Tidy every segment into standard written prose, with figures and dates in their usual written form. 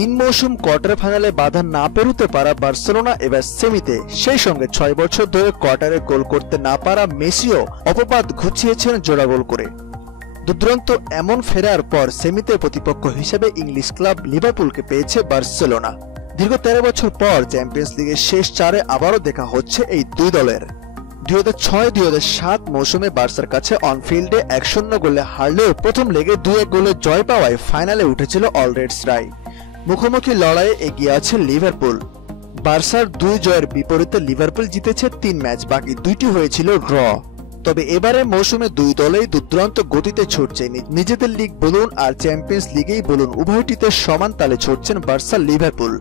3 মৌসুম কোয়ার্টার ফাইনালে বাধা না পেরোতে পারা বার্সেলোনা এবার সেমিতে, সেই সঙ্গে 6 বছর ধরে কোয়ার্টারে গোল করতে না পারা মেসিও অপবাদ ঘুচিয়েছেন জোড়া গোল করে। দুর্দান্ত এমন ফেরার পর সেমিতে প্রতিপক্ষ হিসেবে ইংলিশ ক্লাব লিভারপুলকে পেয়েছে বার্সেলোনা। দীর্ঘ 13 বছর পর চ্যাম্পিয়ন্স লিগের শেষ 4-এ আবারও দেখা হচ্ছে এই দুই দলের। 2006-2007 মৌসুমে বার্সার কাছে অনফিল্ডে 1-0 গোলে হারলেও প্রথম লেগে 2-1 গোলে জয় পাওয়ায় ফাইনালে উঠেছিল অলরেডসরাই। মুখোমুখি লড়াইয়ে এগিয়ে আছে লিভারপুল। বার্সার 2 জয়ের বিপরীতে লিভারপুল জিতেছে 3 ম্যাচ, বাকি 2টি হয়েছিল ড্র। তবে এবারে মৌসুমে দুই দলেই দুর্দান্ত গতিতে ছুটছে। নিজেদের লিগ বলুন আর চ্যাম্পিয়ন্স লিগেই বলুন, উভয়টিতে সমান তালে ছুটছেন বার্সা লিভারপুল।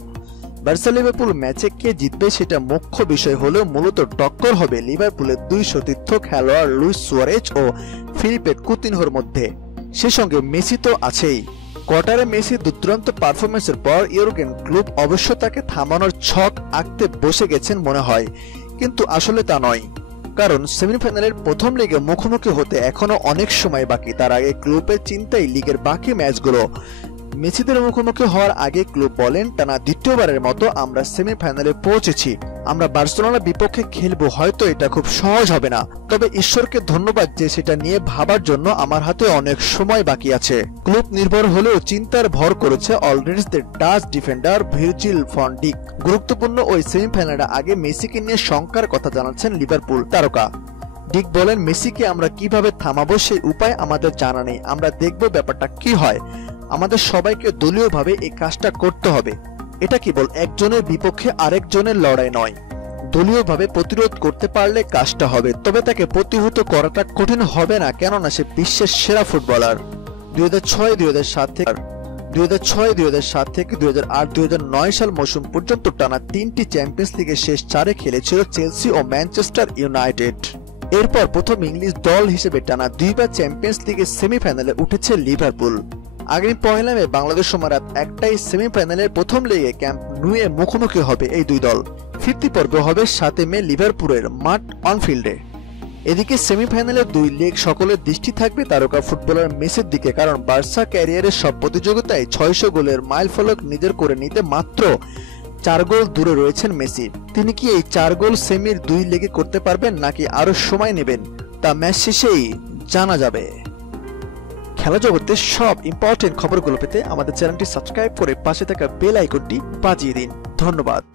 বার্সা লিভারপুল ম্যাচে কে জিতবে সেটা মুখ্য বিষয় হলেও মূলত টক্কর হবে লিভারপুলের 2 সতীর্থ খেলোয়াড় লুইস সুয়ারেজ ও ফিলিপে কুতিনহোর মধ্যে। সে সঙ্গে মেসি তো আছেই। কোয়ার্টারে মেসির দুর্দান্ত পারফরমেন্সের পর ইউরোগেন ক্লুব অবশ্য তাকে থামানোর ছক আঁকতে বসে গেছেন মনে হয়, কিন্তু আসলে তা নয়। কারণ সেমিফাইনালের প্রথম লিগে মুখোমুখি হতে এখনো অনেক সময় বাকি। তার আগে ক্লুবের চিন্তায় লিগের বাকি ম্যাচগুলো। মেসিদের মুখোমুখি হওয়ার আগে ক্লুব বলেন, টানা দ্বিতীয়বারের মতো আমরা সেমিফাইনালে পৌঁছেছি। আমরা বার্সেলোনার বিপক্ষে খেলবো, হয়তো এটা খুব সহজ হবে না, তবে ঈশ্বরকে ধন্যবাদ যে সেটা নিয়ে ভাবার জন্য আমার হাতে অনেক সময় বাকি আছে। ক্লুব নির্ভর হলেও চিন্তার ভর করেছে অলরেডসদের ডাচ ডিফেন্ডার ভার্জিল ভ্যান ডিক। গুরুত্বপূর্ণ ওই সেমিফাইনালের আগে মেসিকে নিয়ে শঙ্কার কথা জানাচ্ছেন লিভারপুল তারকা। ডিক বলেন, মেসিকে আমরা কিভাবে থামাবো সেই উপায় আমাদের জানা নেই, আমরা দেখব ব্যাপারটা কি হয়। আমাদের সবাইকে দলীয়ভাবে এই কাজটা করতে হবে। এটা কেবল একজনের বিপক্ষে আরেকজনের লড়াই নয়, দলীয়ভাবে প্রতিরোধ করতে পারলে কাজটা হবে। তবে তাকে প্রতিহত করাটা কঠিন হবে না, কেননা সে বিশ্বের সেরা ফুটবলার। 2006-2007 থেকে 2008-2009 সাল মৌসুম পর্যন্ত টানা 3টি চ্যাম্পিয়ন্স লিগের শেষ 4-এ খেলেছিল চেলসি ও ম্যানচেস্টার ইউনাইটেড। এরপর প্রথম ইংলিশ দল হিসেবে টানা 2 বার চ্যাম্পিয়ন্স লিগের সেমিফাইনালে উঠেছে লিভারপুল। আগামী 1 মে বাংলাদেশ সময় রাত 1টায় সেমিফাইনালের প্রথম লেগে ক্যাম্প নুয়ে মুখোমুখি হবে এই দুই দল। ফিরতি পর্ব হবে 7 মে লিভারপুলের মাঠ অনফিল্ডে। এদিকে সেমিফাইনালের 2 লেগ সকলের দৃষ্টি থাকবে তারকা ফুটবলার মেসির দিকে, কারণ বার্সা ক্যারিয়ারের সব প্রতিযোগিতায় 600 গোলের মাইলফলক নিজের করে নিতে মাত্র 4 গোল দূরে রয়েছেন মেসি। তিনি কি এই 4 গোল সেমির 2 লেগে করতে পারবেন নাকি আরো সময় নেবেন, তা ম্যাচ শেষেই জানা যাবে। খেলা জগতের সব ইম্পর্টেন্ট খবরগুলো পেতে আমাদের চ্যানেলটি সাবস্ক্রাইব করে পাশে থাকা বেল আইকনটি বাজিয়ে দিন। ধন্যবাদ।